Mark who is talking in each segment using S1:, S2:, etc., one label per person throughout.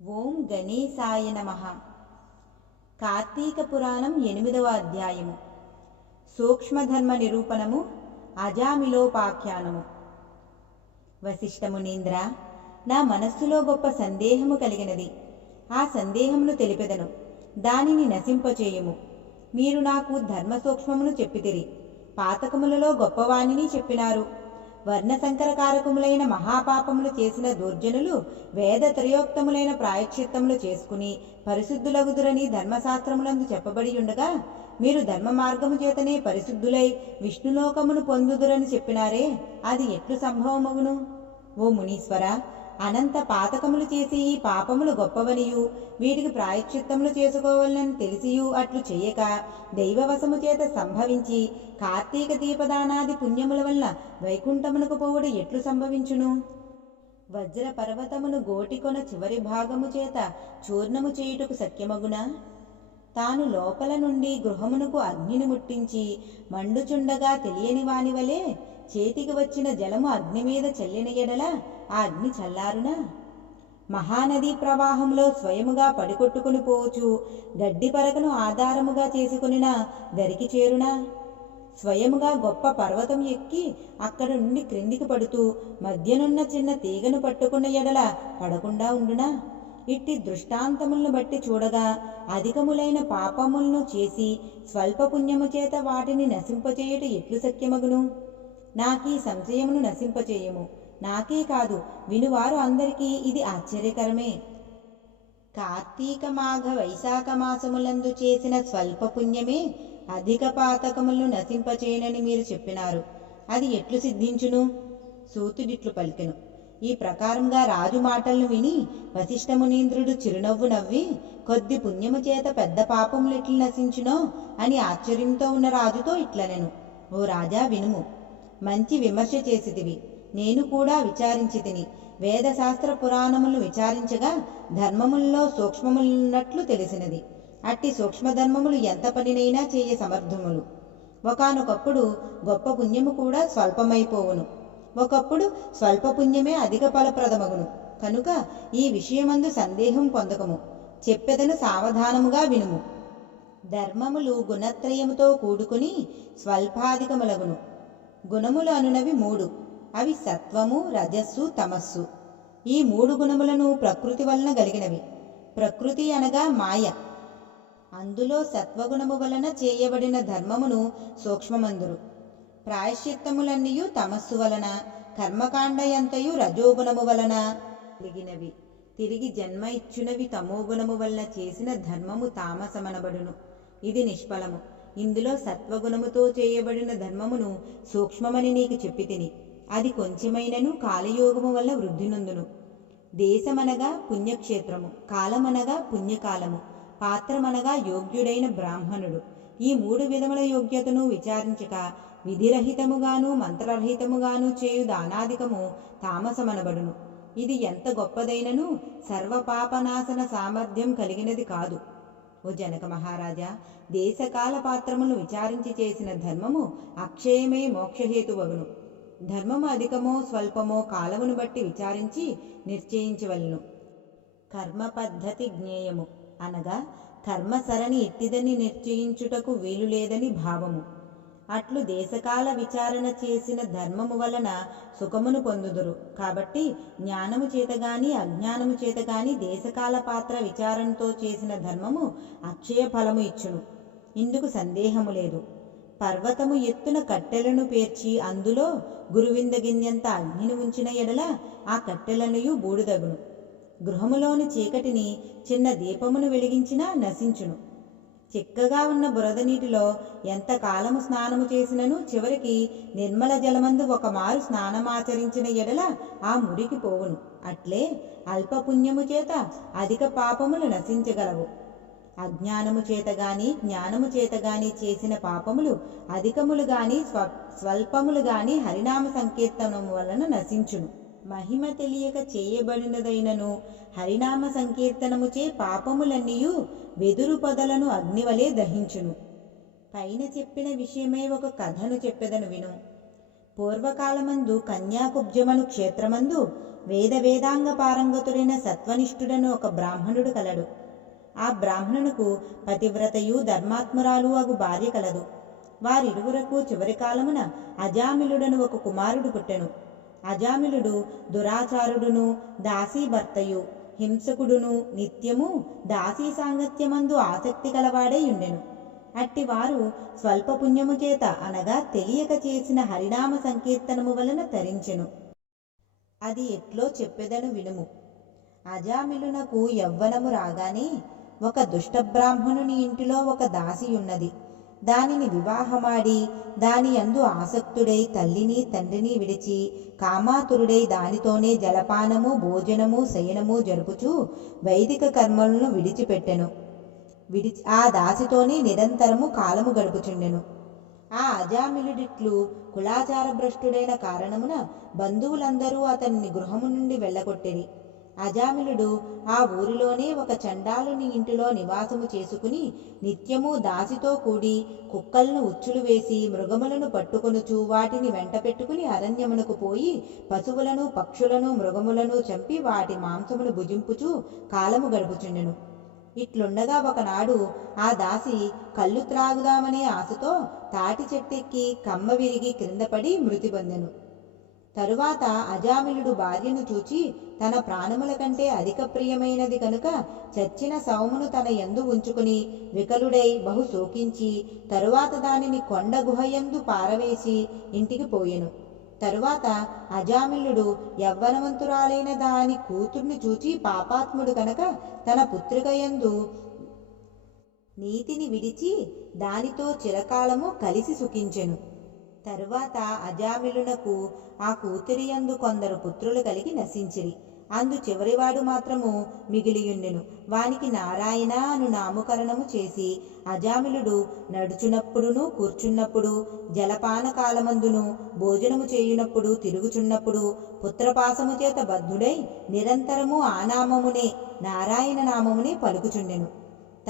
S1: ఓం గణేశాయ నమ. కార్తీక పురాణం ఎనిమిదవ అధ్యాయము. సూక్ష్మధర్మ నిరూపణము అజామిలోపాఖ్యానము. వశిష్ఠమునీంద్ర నా మనస్సులో గొప్ప సందేహము కలిగినది. ఆ సందేహమును తెలిపెదను. దానిని నశింపచేయము. మీరు నాకు ధర్మ సూక్ష్మమును చెప్పితిరి. పాతకములలో గొప్పవాణిని చెప్పినారు. వర్ణసంకరకారకములైన మహాపాపములు చేసిన దుర్జనులు వేద త్రయోక్తములైన ప్రాయశ్చిత్తములు చేసుకుని పరిశుద్ధులగుదురని ధర్మశాస్త్రములందు చెప్పబడి ఉండగా మీరు ధర్మ మార్గము చేతనే పరిశుద్ధులై విష్ణులోకమును పొందుదురని చెప్పినారే అది ఎట్లు సంభవమగును? ఓ మునీశ్వర అనంత పాతకములు చేసి ఈ పాపములు గొప్పవనియు. వీటికి ప్రాయశ్చిత్తములు చేసుకోవాలని తెలిసియు అట్లు చేయక దైవవశము చేత సంభవించి కార్తీక దీపదానాది పుణ్యముల వల్ల వైకుంఠమునకు పోవుడు ఎట్లు సంభవించును? వజ్ర పర్వతమును గోటికొన చివరి భాగము చేత చూర్ణము చేయుటకు సఖ్యమగునా? తాను లోపల నుండి గృహమునకు అగ్నిని ముట్టించి మండుచుండగా తెలియని వాని వలె చేతికి వచ్చిన జలము అగ్ని మీద చల్లిన ఎడల ఆ అగ్ని చల్లారునా మహానదీ ప్రవాహంలో స్వయముగా పడికొట్టుకుని పోవచ్చు. గడ్డి పరకను ఆధారముగా చేసుకునిన దరికి చేరునా స్వయముగా గొప్ప పర్వతం ఎక్కి అక్కడ నుండి క్రిందికి పడుతూ మధ్యనున్న చిన్న తీగను పట్టుకున్న ఎడల పడకుండా ఉండునా. ఇట్టి దృష్టాంతములను బట్టి చూడగా అధికములైన పాపములను చేసి స్వల్ప పుణ్యము చేత వాటిని నశింపచేయుట ఎట్లు శక్యమగును నాకీ సంశయమును నశింపచేయము. నాకే కాదు వినువారు అందరికీ ఇది ఆశ్చర్యకరమే. కార్తీక మాఘ వైశాఖ మాసములందు చేసిన స్వల్ప పుణ్యమే అధిక పాతకములను నశింపచేయనని మీరు చెప్పినారు. అది ఎట్లు సిద్ధించును? సూతుడిట్లు పలికెను. ఈ ప్రకారంగా రాజు మాటలను విని వశిష్ఠమునీంద్రుడు చిరునవ్వు నవ్వి కొద్ది పుణ్యము చేత పెద్ద పాపములు ఎట్లు నశించునో? అని ఆశ్చర్యంతో ఉన్న రాజుతో ఇట్లనెను ఓ రాజా వినుము. మంచి విమర్శ చేసిదివి నేను కూడా విచారించి తిని వేదశాస్త్ర పురాణములు విచారించగా ధర్మముల్లో సూక్ష్మములున్నట్లు తెలిసినది. అట్టి సూక్ష్మధర్మములు ఎంత పనినైనా చేయ సమర్థములు. ఒకనొకప్పుడు గొప్ప పుణ్యము కూడా స్వల్పమైపోవును. ఒకప్పుడు స్వల్ప పుణ్యమే అధిక ఫలప్రదమగును. కనుక ఈ విషయమందు సందేహం పొందకము. చెప్పెదను సావధానముగా వినుము. ధర్మములు గుణత్రయముతో కూడుకుని స్వల్పాధికములగును. గుణములు అనునవి మూడు. అవి సత్వము రజస్సు తమస్సు. ఈ మూడు గుణములను ప్రకృతి వలన కలిగినవి ప్రకృతి అనగా మాయ. అందులో సత్వగుణము వలన చేయబడిన ధర్మమును సూక్ష్మమందురు. ప్రాయశ్చిత్తములన్నీయు తమస్సు వలన కర్మకాండయంతయు రజోగుణము వలన కలిగినవి తిరిగి జన్మ ఇచ్చునవి తమోగుణము వలన చేసిన ధర్మము తామసమనబడును. ఇది నిష్ఫలము. ఇందులో సత్వగుణముతో చేయబడిన ధర్మమును సూక్ష్మమని నీకు చెప్పి తిని అది కొంచెమైనను కాలయోగము వల్ల వృద్ధినందును. దేశమనగా పుణ్యక్షేత్రము కాలమనగా పుణ్యకాలము పాత్రమనగా యోగ్యుడైన బ్రాహ్మణుడు. ఈ మూడు విధముల యోగ్యతను విచారించక విధిరహితముగాను మంత్రరహితముగాను చేయు దానాధికము తామసమనబడును. ఇది ఎంత గొప్పదైనను సర్వపాపనాశన సామర్థ్యం కలిగినది కాదు. ఓ జనక మహారాజా దేశకాల పాత్రమును విచారించి చేసిన ధర్మము అక్షయమే మోక్షహేతువగును. ధర్మము అధికమో స్వల్పమో కాలమును బట్టి విచారించి నిర్చయించవలను. కర్మ పద్ధతి జ్ఞేయము అనగా కర్మ సరణి ఎట్టిదని నిశ్చయించుటకు వీలు లేదని భావము. అట్లు దేశకాల విచారణ చేసిన ధర్మము వలన సుఖమును పొందుదురు. కాబట్టి జ్ఞానము చేతగాని అజ్ఞానము చేతగాని దేశకాల పాత్ర విచారణతో చేసిన ధర్మము అక్షయ ఫలము ఇచ్చును. ఇందుకు సందేహము లేదు. పర్వతము ఎత్తున కట్టెలను పేర్చి అందులో గురువిందగిన్యంత అగ్నిని ఉంచిన ఎడల ఆ కట్టెలనుయు బూడిదగును. గృహములోని చీకటిని చిన్న దీపమును వెలిగించినా నశించును. చిక్కగా ఉన్న బురద నీటిలో ఎంత కాలము స్నానము చేసినను చివరికి నిర్మల జలమందు ఒకమారు స్నానమాచరించిన ఎడల ఆ మురికి పోవును. అట్లే అల్ప పుణ్యము చేత అధిక పాపములు నశించగలవు. అజ్ఞానము చేత గాని జ్ఞానము చేత గాని చేసిన పాపములు అధికములు గాని స్వ స్వల్పములు గాని హరినామ సంకీర్తనము వలన నశించును. మహిమ తెలియక చేయబడినదైనను హరినామ సంకీర్తనముచే పాపములన్నీయు వెదురు పొదలను అగ్నివలే దహించును. పైన చెప్పిన విషయమే ఒక కథను చెప్పెదను విను. పూర్వకాలమందు కన్యాకుబ్జమను క్షేత్రమందు వేద వేదాంగ పారంగతుడైన సత్వనిష్ఠుడను ఒక బ్రాహ్మణుడు కలడు. ఆ బ్రాహ్మణునకు పతివ్రతయు ధర్మాత్మురాలు అగు భార్య కలదు. వారిరువురకు చివరి కాలమున అజామిలుడను ఒక కుమారుడు పుట్టెను. అజామిలుడు దురాచారుడును దాసీ భర్తయు హింసకుడును నిత్యము దాసీ సాంగత్యమందు ఆసక్తి కలవాడై ఉండెను అట్టివారు స్వల్ప పుణ్యము చేత అనగా తెలియక చేసిన హరినామ సంకీర్తనము వలన తరించెను. అది ఎట్లో చెప్పెదను వినుము. అజామిలునకు యవ్వనము రాగానే ఒక దుష్టబ్రాహ్మణుని ఇంటిలో ఒక దాసి ఉన్నది దానిని వివాహమాడి దాని యందు ఆసక్తుడై తల్లిని తండ్రిని విడిచి కామాతురుడై దానితోనే జలపానము భోజనము శయనము జరుపుచూ వైదిక కర్మలను విడిచిపెట్టెను. విడిచి ఆ దాసితోనే నిరంతరము కాలము గడుపుచుండెను. ఆ అజామిలుడిట్లు కులాచార భ్రష్టుడైన కారణమున బంధువులందరూ అతన్ని గృహము నుండి వెళ్ళగొట్టిరి. అజామిలుడు ఆ ఊరిలోనే ఒక చండాలుని ఇంటిలో నివాసము చేసుకుని నిత్యము దాసితో కూడి కుక్కలను ఉచ్చులు వేసి మృగములను పట్టుకొనుచు వాటిని వెంట పెట్టుకుని అరణ్యమునకు పోయి పశువులను పక్షులను మృగములను చంపి వాటి మాంసమును భుజింపుచు కాలము గడుపుచుండెను. ఇట్లుండగా ఒకనాడు ఆ దాసి కళ్ళు త్రాగుదామనే ఆశతో తాటి చెట్టెక్కి కమ్మ విరిగి క్రిందపడి మృతి పొందెను. తరువాత అజామిలుడు భార్యను చూచి తన ప్రాణముల కంటే అధిక ప్రియమైనది కనుక చచ్చిన సౌమును తన యందు ఉంచుకుని వికలుడై బహు శోకించి తరువాత దానిని కొండ గుహయందు పారవేసి ఇంటికి పోయెను. తరువాత అజామిల్లుడు యవ్వనవంతురాలైన దాని కూతుర్ని చూచి పాపాత్ముడు కనుక తన పుత్రికయందు నీతిని విడిచి దానితో చిరకాలము కలిసి సుఖించెను. తరువాత అజామిలునకు ఆ కూతురియందు కొందరు పుత్రులు కలిగి నశించిరి. అందు చివరివాడు మాత్రము మిగిలియుండెను. వానికి నారాయణ అను నామకరణము చేసి అజామిలుడు నడుచునప్పుడును కూర్చున్నప్పుడు జలపాన కాలమందును భోజనము చేయునప్పుడు తిరుగుచున్నప్పుడు పుత్రపాసము చేత బద్ధుడై నిరంతరము ఆ నామమునే నారాయణ నామమునే పలుకుచుండెను.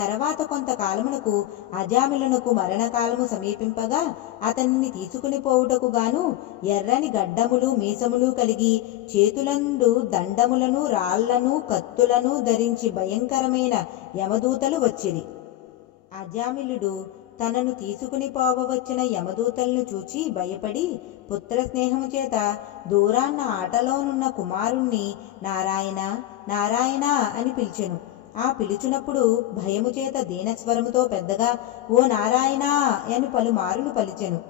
S1: తర్వాత కొంతకాలమునకు అజామిలునకు మరణకాలము సమీపింపగా అతనిని తీసుకుని పోవుటకు గాను ఎర్రని గడ్డములు మీసములు కలిగి చేతులందు దండములను రాళ్ళను కత్తులను ధరించి భయంకరమైన యమదూతలు వచ్చిరి. అజామిలుడు తనను తీసుకుని పోవవచ్చిన యమదూతలను చూచి భయపడి పుత్ర స్నేహము చేత దూరాన్న ఆటలోనున్న కుమారుణ్ణి నారాయణ నారాయణ అని పిలిచెను. ఆ పిలుచునప్పుడు భయము చేత దీనస్వరముతో పెద్దగా ఓ నారాయణ అని పలుమారులు పలిచెను.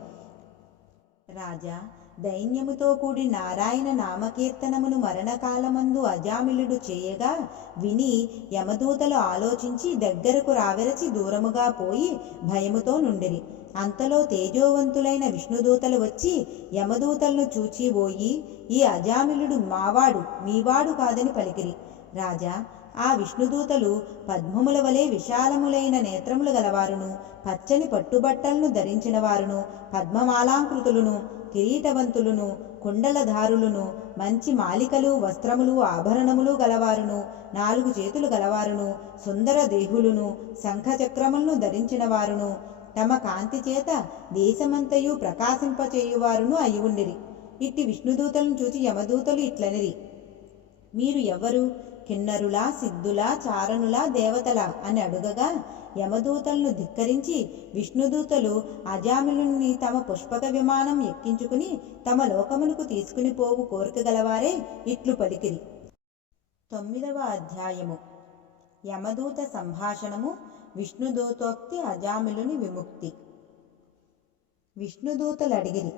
S1: రాజా దైన్యముతో కూడి నారాయణ నామకీర్తనమును మరణకాలమందు అజామిలుడు చేయగా విని యమదూతలు ఆలోచించి దగ్గరకు రావెరచి దూరముగా పోయి భయముతో నుండిరి. అంతలో తేజోవంతులైన విష్ణుదూతలు వచ్చి యమదూతలను చూచి పోయి ఈ అజామిలుడు మావాడు మీవాడు కాదని పలికిరి. రాజా ఆ విష్ణుదూతలు పద్మముల వలె విశాలములైన నేత్రములు గలవారును పచ్చని పట్టుబట్టలను ధరించిన వారును పద్మమాలాంకృతులను కిరీటవంతులను కుండలధారులను మంచి మాలికలు వస్త్రములు ఆభరణములు గలవారును నాలుగు చేతులు గలవారును సుందర దేహులను శంఖచక్రములను ధరించిన వారును తమ కాంతి చేత దేశమంతయు ప్రకాశింపచేయువారును అయి ఉండిరి. ఇట్టి విష్ణుదూతలను చూచి యమదూతలు ఇట్లనిరి. మీరు ఎవ్వరు? కిన్నరులా సిద్ధులా చారణులా దేవతలా అని అడుగగా యమదూతలను ధిక్కరించి విష్ణుదూతలు అజాములుని తమ పుష్పక విమానం ఎక్కించుకుని తమ లోకమునకు తీసుకుని పోవు కోరికగలవారే ఇట్లు పలికిరి. తొమ్మిదవ అధ్యాయము. యమదూత సంభాషణము విష్ణుదూతోక్తి అజామిలుని విముక్తి. విష్ణుదూతలు అడిగిరి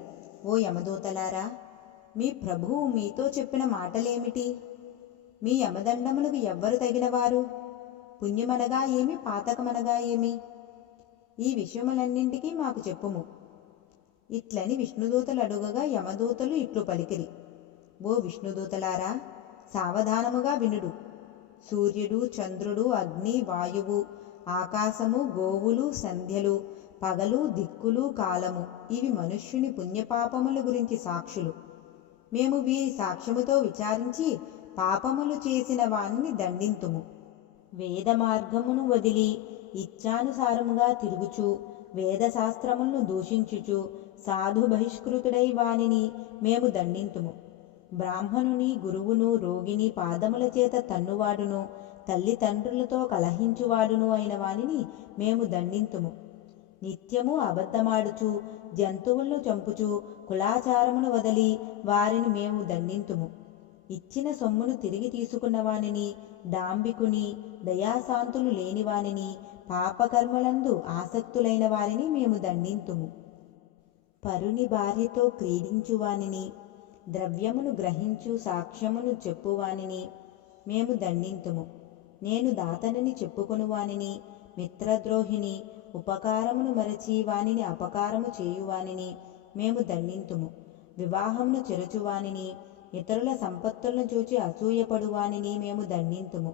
S1: ఓ యమదూతలారా మీ ప్రభువు మీతో చెప్పిన మాటలేమిటి? మీ యమదండములకు ఎవ్వరు తగినవారు? పుణ్యమనగా ఏమి పాతకమనగా ఏమి? ఈ విషయములన్నింటికీ మాకు చెప్పుము. ఇట్లని విష్ణుదూతలు అడుగగా యమదూతలు ఇట్లు పలికిరి. ఓ విష్ణుదూతలారా సావధానముగా వినుడు. సూర్యుడు చంద్రుడు అగ్ని వాయువు ఆకాశము గోవులు సంధ్యలు పగలు దిక్కులు కాలము ఇవి మనుష్యుని పుణ్యపాపముల గురించి సాక్షులు. మేము వీరి సాక్ష్యముతో విచారించి పాపములు చేసిన వానిని దండింతుము. వేద మార్గమును వదిలి ఇచ్చానుసారముగా తిరుగుచు వేదశాస్త్రములను దూషించుచు సాధు బహిష్కృతుడై వానిని మేము దండింతుము. బ్రాహ్మణుని గురువును రోగిని పాదముల చేత తన్నువాడును తల్లిదండ్రులతో కలహించువాడును అయిన వానిని మేము దండింతుము. నిత్యము అబద్ధమాడుచు జంతువులను చంపుచు కులాచారమును వదలి వారిని మేము దండింతుము. ఇచ్చిన సొమ్మును తిరిగి తీసుకున్నవానిని డాంబికుని దయాశాంతులు లేనివానిని పాపకర్మలందు ఆసక్తులైన వారిని మేము దండింతుము. పరుని భార్యతో క్రీడించువానిని ద్రవ్యమును గ్రహించు సాక్ష్యమును చెప్పువానిని మేము దండింతుము. నేను దాతనని చెప్పుకొని మిత్రద్రోహిణి మిత్రద్రోహిని ఉపకారమును మరచి వానిని అపకారము చేయువానిని మేము దండింతుము. వివాహమును చెరచువానిని ఇతరుల సంపత్తులను చూచి అసూయపడువానిని మేము దండింతుము.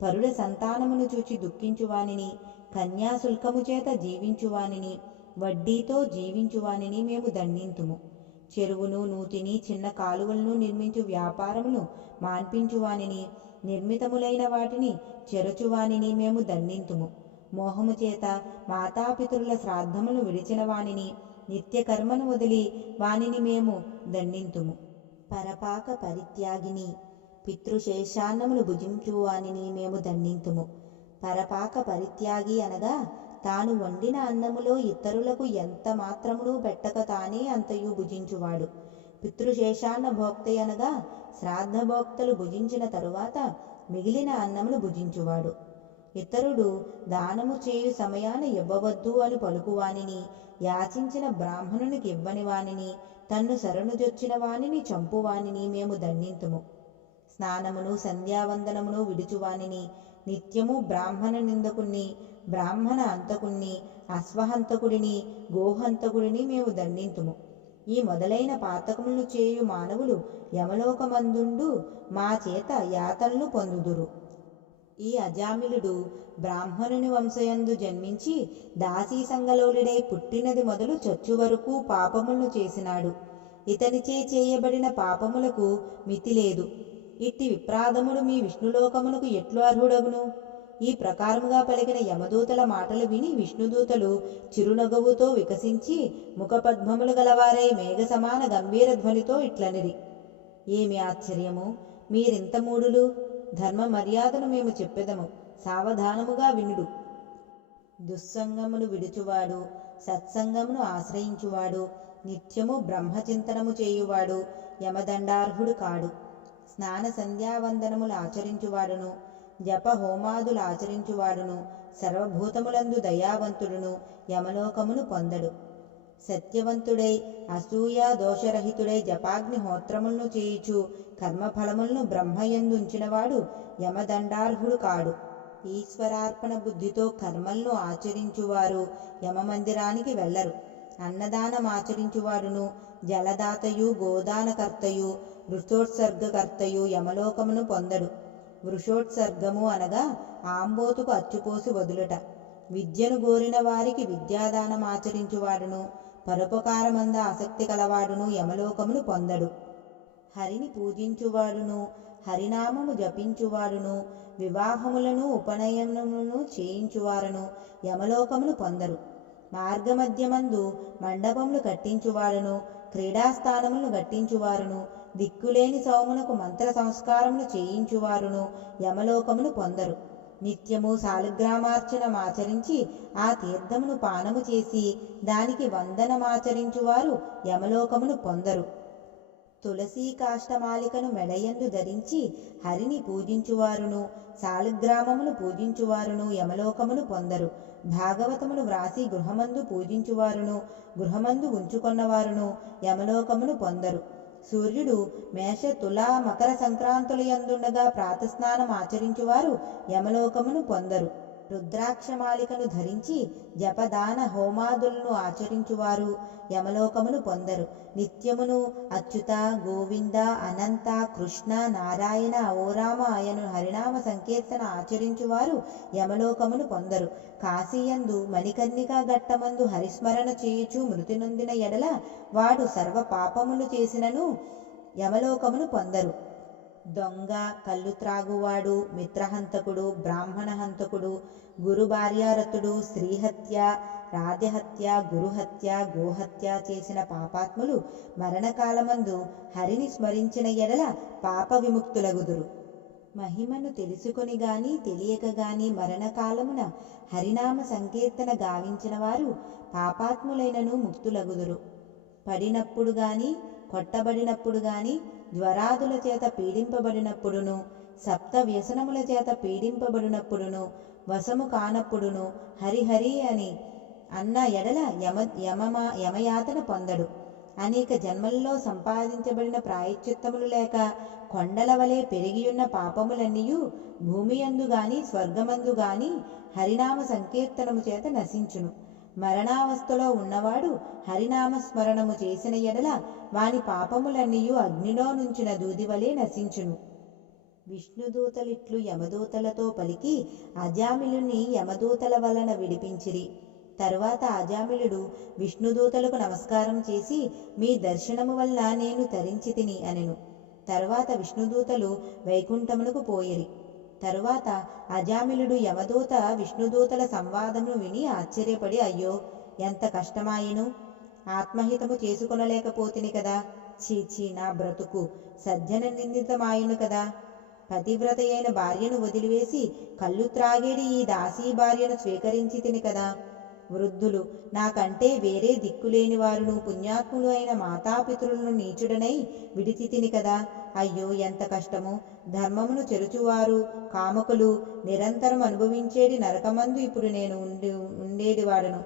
S1: పరుల సంతానమును చూచి దుఃఖించువానిని కన్యాశుల్కము చేత జీవించువానిని వడ్డీతో జీవించువానిని మేము దండింతుము. చెరువును నూతిని చిన్న కాలువలను నిర్మించు వ్యాపారమును మాన్పించువానిని నిర్మితములైన వాటిని చెరచువానిని మేము దండింతుము. మోహము చేత మాతాపితరుల శ్రాద్ధమును విడిచిన వానిని నిత్యకర్మను వదిలి వానిని మేము దండింతుము. పరపాక పరిత్యాగిని. పితృశేషాన్నములు భుజించువానిని మేము దండింతుము. పరపాక పరిత్యాగి అనగా తాను వండిన అన్నములో ఇతరులకు ఎంత మాత్రమును పెట్టక తానే అంతయు భుజించువాడు. పితృశేషాన్న భోక్తయనగా అనగా శ్రాద్ధభోక్తలు భుజించిన తరువాత మిగిలిన అన్నమును భుజించువాడు. ఇతరుడు దానము చేయు సమయాన ఇవ్వవద్దు అని పలుకువానిని యాచించిన బ్రాహ్మణునికి ఇవ్వని వానిని తన్ను శరణుజొచ్చిన వానిని చంపువానిని మేము దండింతుము. స్నానమును సంధ్యావందనమును విడుచువానిని నిత్యము బ్రాహ్మణ నిందకుణ్ణి బ్రాహ్మణ అంతకుణ్ణి అశ్వహంతకుడిని గోహంతకుడిని మేము దండింతుము. ఈ మొదలైన పాతకములను చేయు మానవులు యమలోకమందుండు మా చేత యాతలను పొందుదురు. ఈ అజామిలుడు బ్రాహ్మణుని వంశయందు జన్మించి దాసీ సంగలోలుడై పుట్టినది మొదలు చచ్చు వరకు పాపములను చేసినాడు. ఇతనిచే చేయబడిన పాపములకు మితి లేదు. ఇట్టి విప్రాదముడు మీ విష్ణులోకమునకు ఎట్లు అర్హుడగును? ఈ ప్రకారముగా పలికిన యమదూతల మాటలు విని విష్ణుదూతలు చిరునగవుతో వికసించి ముఖపద్మములు గలవారై మేఘ సమాన గంభీర ధ్వనితో ఇట్లనిరి. ఏమి ఆశ్చర్యము? మీరింత మూడులు ధర్మ మర్యాదను మేము చెప్పెదము. సావధానముగా వినుడు. దుస్సంగమును విడుచువాడు సత్సంగమును ఆశ్రయించువాడు నిత్యము బ్రహ్మచింతనము చేయువాడు యమదండార్హుడు కాడు. స్నాన సంధ్యావందనములు ఆచరించువాడును జప హోమాదులు ఆచరించువాడును సర్వభూతములందు దయావంతుడును యమలోకమును పొందడు. సత్యవంతుడై అసూయ దోషరహితుడై జపాగ్ని హోత్రములను చేయుచు కర్మఫలములను బ్రహ్మయందుంచినవాడు యమదండార్హుడు కాడు. ఈశ్వరార్పణ బుద్ధితో కర్మలను ఆచరించువారు యమమందిరానికి వెళ్ళరు. అన్నదానం ఆచరించువాడును జలదాతయు గోదానకర్తయు వృషోత్సర్గకర్తయు యమలోకమును పొందడు. వృషోత్సర్గము అనగా ఆంబోతుకు అచ్చుపోసి వదులుట. విద్యను గోరిన వారికి విద్యాదానం ఆచరించువాడును పరోపకారమంద ఆసక్తి కలవాడును యమలోకమును పొందడు. హరిని పూజించువాడును హరినామము జపించువాడును వివాహములను ఉపనయనములను చేయించువారును యమలోకమును పొందరు. మార్గమధ్యమందు మండపములు కట్టించువారును క్రీడాస్థానములను కట్టించువారును దిక్కులేని సౌమునకు మంత్ర సంస్కారములు చేయించువారును యమలోకమును పొందరు. నిత్యము సాలిగ్రామార్చనమాచరించి ఆ తీర్థమును పానము చేసి దానికి వందనమాచరించువారు యమలోకమును పొందరు. తులసీ కాష్టమాలికను మెడయందు ధరించి హరిని పూజించువారును సాలగ్రామమును పూజించువారును యమలోకమును పొందరు. భాగవతమును వ్రాసి గృహమందు పూజించువారును గృహమందు ఉంచుకొన్నవారును యమలోకమును పొందరు. సూర్యుడు మేష తులా మకర సంక్రాంతుల యందుండగా ప్రాతస్నానం ఆచరించువారు యమలోకమును పొందరు. రుద్రాక్షమాలికను ధరించి జపదాన హోమాదులను ఆచరించువారు. యమలోకమును పొందరు. నిత్యమును అచ్యుత గోవింద అనంత కృష్ణ నారాయణ ఓరామ ఆయను హరినామ సంకీర్తన ఆచరించువారు యమలోకమును పొందరు. కాశీయందు మణికర్ణికా ఘట్టమందు హరిస్మరణ చేయుచు మృతి నొందిన ఎడల వాడు సర్వ పాపములు చేసినను యమలోకమును పొందరు. దొంగ కళ్ళు త్రాగువాడు మిత్రహంతకుడు బ్రాహ్మణ హంతకుడు గురు భార్యారతుడు శ్రీహత్య రాధ్యహత్య గురుహత్య గోహత్య చేసిన పాపాత్ములు మరణకాలమందు హరిని స్మరించిన ఎడల పాప విముక్తులగుదురు మహిమను తెలుసుకొని గాని తెలియక గాని మరణకాలమున హరినామ సంకీర్తన గావించిన వారు పాపాత్ములైనను ముక్తులగుదురు. పడినప్పుడు గాని కొట్టబడినప్పుడు గాని జ్వరాదుల చేత పీడింపబడినప్పుడును సప్త వ్యసనముల చేత పీడింపబడినప్పుడును వశము కానప్పుడును హరిహరి అని అన్న ఎడల యమ యమమా యమయాతన పొందడు. అనేక జన్మల్లో సంపాదించబడిన ప్రాయశ్చిత్తములు లేక కొండల వలె పెరిగియున్న పాపములన్నీయు భూమి యందు గాని స్వర్గమందు గాని హరినామ సంకీర్తనము చేత నశించును. మరణావస్థలో ఉన్నవాడు హరినామస్మరణము చేసిన ఎడల వాని పాపములన్నీయు అగ్నిలో నుంచిన దూదివలే నశించును. విష్ణుదూతలిట్లు యమదూతలతో పలికి అజామిలుని యమదూతల వలన విడిపించిరి. తరువాత అజామిలుడు విష్ణుదూతలకు నమస్కారం చేసి మీ దర్శనము వల్ల నేను తరించి తిని అనెను. తరువాత విష్ణుదూతలు వైకుంఠమునకు పోయిరి. తరువాత అజామిలుడు యమదూత విష్ణుదూతల సంవాదమును విని ఆశ్చర్యపడి అయ్యో ఎంత కష్టమాయెను? ఆత్మహితము చేసుకొనలేకపోతిని కదా? చీచి నా బ్రతుకు సజ్జన నిందితమాయును కదా? పతివ్రత అయిన భార్యను వదిలివేసి కళ్ళు త్రాగేడి ఈ దాసీ భార్యను స్వీకరించి తిని కదా? వృద్ధులు నాకంటే వేరే దిక్కులేని వారును పుణ్యాత్ములు అయిన మాతాపితృలను నీచుడనై విడిచితిని కదా? అయ్యో ఎంత కష్టము! ధర్మమును చెరుచువారు కామకులు నిరంతరం అనుభవించేది నరకమందు ఇప్పుడు నేను ఉండి ఉండేది వాడను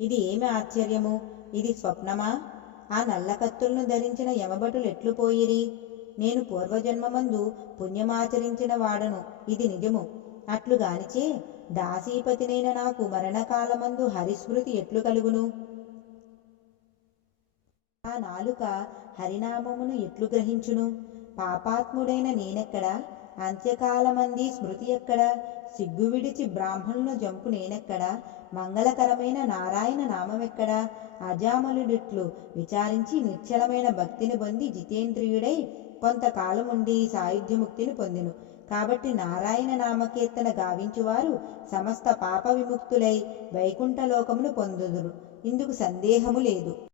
S1: ఇది ఏమి ఆశ్చర్యము? ఇది స్వప్నమా? ఆ నల్లకత్తులను ధరించిన యమభటులు ఎట్లు పోయిరి? నేను పూర్వజన్మమందు పుణ్యమాచరించిన వాడను ఇది నిజము. అట్లు గానిచే దాసీపతినైన నాకు మరణకాలమందు హరిస్మృతి ఎట్లు కలుగును? ఆ నాలుక హరినామమును ఎట్లు గ్రహించును? పాపాత్ముడైన నేనెక్కడ? అంత్యకాలమంది స్మృతి ఎక్కడ? సిగ్గు విడిచి బ్రాహ్మణులను జంపు నేనెక్కడ? మంగళకరమైన నారాయణ నామమెక్కడ? అజామలుడిట్లు విచారించి నిశ్చలమైన భక్తిని పొంది జితేంద్రియుడై కొంతకాలముండి సాయుధ్యముక్తిని పొందెను. కాబట్టి నారాయణ నామకీర్తన గావించువారు సమస్త పాప విముక్తులై వైకుంఠలోకమును పొందుదురు. ఇందుకు సందేహము లేదు.